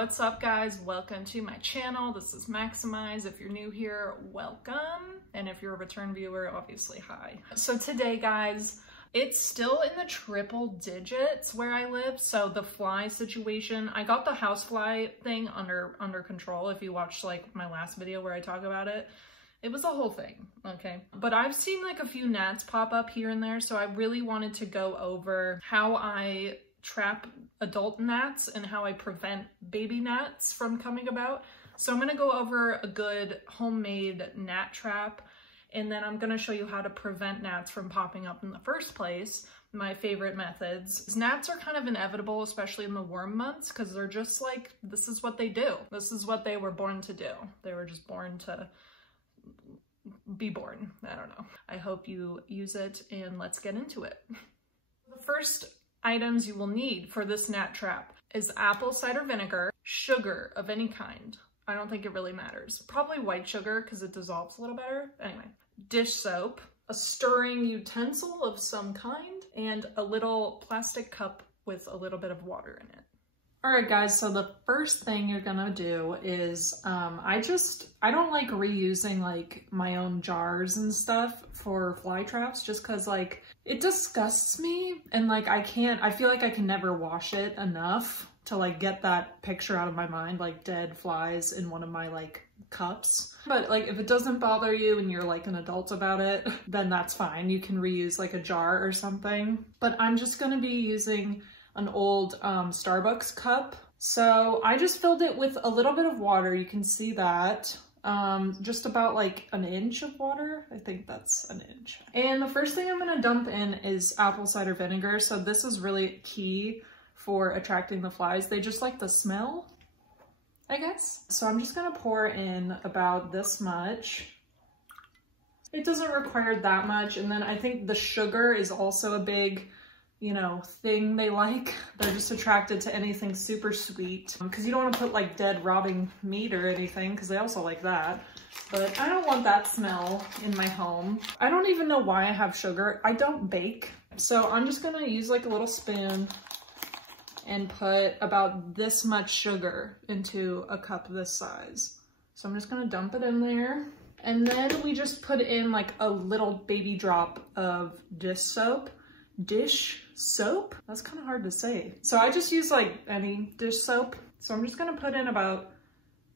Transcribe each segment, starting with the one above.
what's up guys? Welcome to my channel. This is Maximize. If you're new here, welcome. And if you're a return viewer, obviously hi. So today guys, it's still in the triple digits where I live. So the fly situation, I got the housefly thing under control. If you watched like my last video where I talk about it, it was a whole thing, okay? But I've seen like a few gnats pop up here and there. So I really wanted to go over how I trap adult gnats and how I prevent baby gnats from coming about. So I'm gonna go over a good homemade gnat trap, and then I'm gonna show you how to prevent gnats from popping up in the first place. My favorite methods. Gnats are kind of inevitable, especially in the warm months, because they're just like, this is what they do. This is what they were born to do. They were just born to be born. I don't know. I hope you use it, and let's get into it. The first items you will need for this gnat trap is apple cider vinegar, sugar of any kind. I don't think it really matters. Probably white sugar because it dissolves a little better. Anyway, dish soap, a stirring utensil of some kind, and a little plastic cup with a little bit of water in it. All right guys, so the first thing you're gonna do is, I don't like reusing like my own jars and stuff for fly traps just cause like, it disgusts me and like I feel like I can never wash it enough to like get that picture out of my mind, like dead flies in one of my like cups. But like if it doesn't bother you and you're like an adult about it, then that's fine. You can reuse like a jar or something. But I'm just gonna be using an old Starbucks cup. So I just filled it with a little bit of water. You can see that. Just about like an inch of water. I think that's an inch. And the first thing I'm gonna dump in is apple cider vinegar. So this is really key for attracting the flies. They just like the smell, I guess. So I'm just gonna pour in about this much. It doesn't require that much. And then I think the sugar is also a big, you know, thing they like. They're just attracted to anything super sweet because you don't want to put like dead rotting meat or anything because they also like that. But I don't want that smell in my home. I don't even know why I have sugar. I don't bake. So I'm just gonna use like a little spoon and put about this much sugar into a cup this size. So I'm just gonna dump it in there. And then we just put in like a little baby drop of dish soap. Dish soap? That's kind of hard to say. So I just use like any dish soap. So I'm just gonna put in about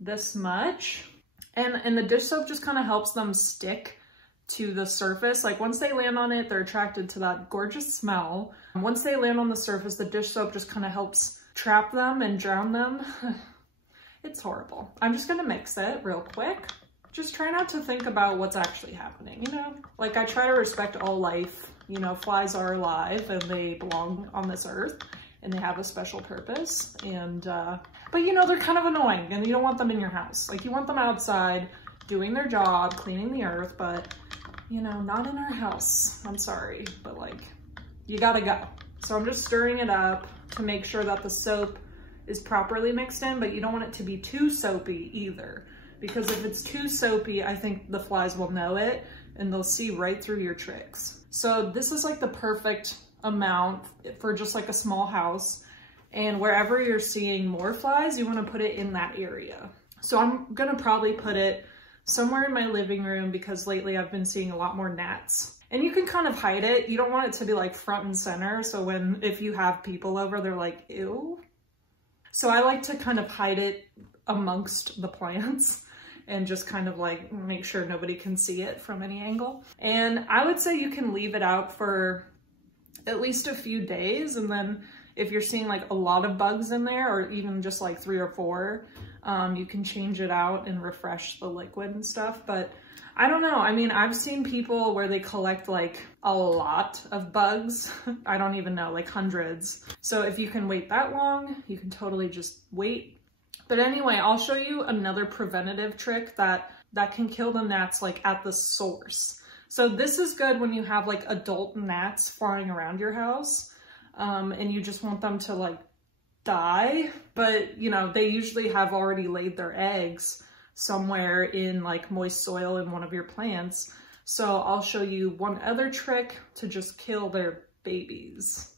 this much. And the dish soap just kind of helps them stick to the surface. Like once they land on it, they're attracted to that gorgeous smell. And once they land on the surface, the dish soap just kind of helps trap them and drown them. It's horrible. I'm just gonna mix it real quick. Just try not to think about what's actually happening, you know? Like I try to respect all life. You know, flies are alive and they belong on this earth and they have a special purpose. And, but you know, they're kind of annoying and you don't want them in your house. Like you want them outside doing their job, cleaning the earth, but you know, not in our house. I'm sorry, but like you gotta go. So I'm just stirring it up to make sure that the soap is properly mixed in, but you don't want it to be too soapy either. Because if it's too soapy, I think the flies will know it and they'll see right through your tricks. So this is like the perfect amount for just like a small house. And wherever you're seeing more flies, you want to put it in that area. So I'm going to probably put it somewhere in my living room because lately I've been seeing a lot more gnats. And you can kind of hide it. You don't want it to be like front and center. So if you have people over, they're like, ew. So I like to kind of hide it amongst the plants and just kind of like make sure nobody can see it from any angle. And I would say you can leave it out for at least a few days. And then if you're seeing like a lot of bugs in there or even just like 3 or 4, you can change it out and refresh the liquid and stuff. But I don't know. I mean, I've seen people where they collect like a lot of bugs. I don't even know, like hundreds. So if you can wait that long, you can totally just wait. But anyway, I'll show you another preventative trick that can kill the gnats like at the source. So this is good when you have like adult gnats flying around your house and you just want them to like die. But you know, they usually have already laid their eggs somewhere in like moist soil in one of your plants. So I'll show you one other trick to just kill their babies.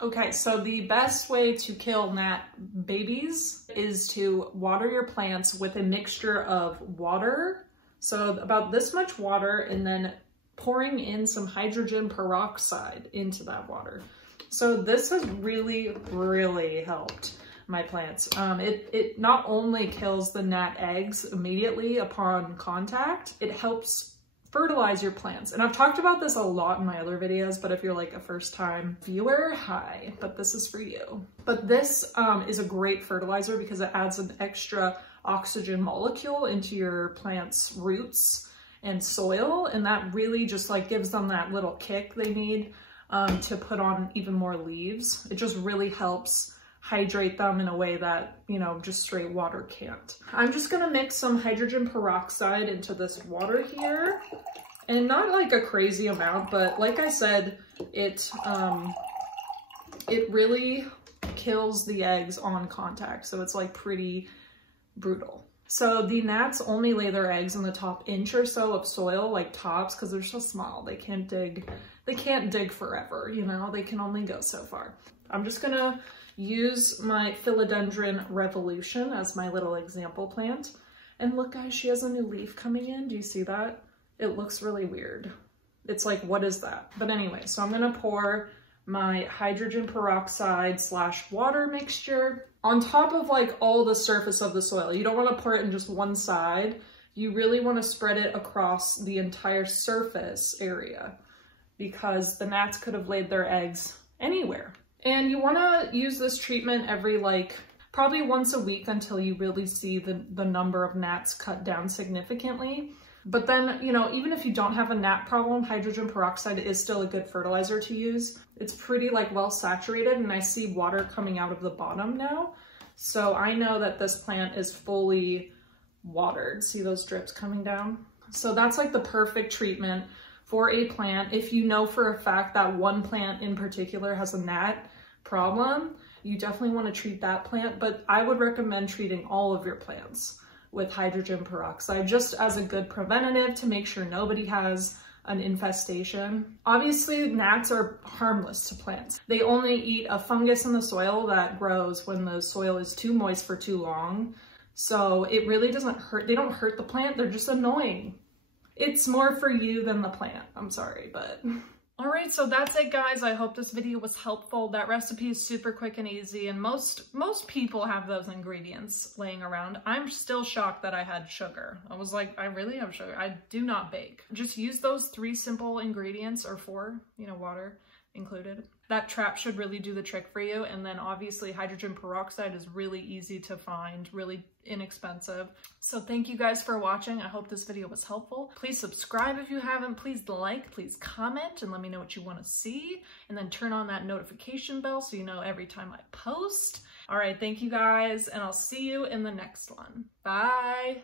Okay, so the best way to kill gnat babies is to water your plants with a mixture of water, so about this much water, and then pouring in some hydrogen peroxide into that water. So this has really, really helped my plants. It not only kills the gnat eggs immediately upon contact, it helps fertilize your plants. And I've talked about this a lot in my other videos, but if you're like a first time viewer, hi, but this is for you. But this is a great fertilizer because it adds an extra oxygen molecule into your plant's roots and soil. And that really just like gives them that little kick they need to put on even more leaves. It just really helps hydrate them in a way that, you know, just straight water can't. I'm just gonna mix some hydrogen peroxide into this water here, and not like a crazy amount, but like I said, it really kills the eggs on contact, so it's like pretty brutal. So the gnats only lay their eggs in the top inch or so of soil, like tops, because they're so small. They can't dig forever, you know, they can only go so far. I'm just gonna use my Philodendron Revolution as my little example plant. And look guys, she has a new leaf coming in. Do you see that? It looks really weird. It's like, what is that? But anyway, so I'm gonna pour my hydrogen peroxide / water mixture on top of like all the surface of the soil. You don't wanna pour it in just one side. You really wanna spread it across the entire surface area because the gnats could have laid their eggs anywhere. And you want to use this treatment every probably once a week until you really see the number of gnats cut down significantly. But then, you know, even if you don't have a gnat problem, hydrogen peroxide is still a good fertilizer to use. It's pretty well saturated, and I see water coming out of the bottom now. So I know that this plant is fully watered. See those drips coming down? So that's like the perfect treatment for a plant. If you know for a fact that one plant in particular has a gnat problem, you definitely want to treat that plant, but I would recommend treating all of your plants with hydrogen peroxide just as a good preventative to make sure nobody has an infestation. Obviously, gnats are harmless to plants. They only eat a fungus in the soil that grows when the soil is too moist for too long. So it really doesn't hurt. They don't hurt the plant. They're just annoying. It's more for you than the plant. I'm sorry, but... All right, so that's it, guys. I hope this video was helpful. That recipe is super quick and easy, and most people have those ingredients laying around. I'm still shocked that I had sugar. I was like, I really have sugar. I do not bake. Just use those 3 simple ingredients, or 4, you know, water included. That trap should really do the trick for you. And then obviously hydrogen peroxide is really easy to find, really inexpensive. So thank you guys for watching. I hope this video was helpful. Please subscribe if you haven't. Please like, please comment, and let me know what you want to see. And then turn on that notification bell so you know every time I post. All right, thank you guys, and I'll see you in the next one. Bye.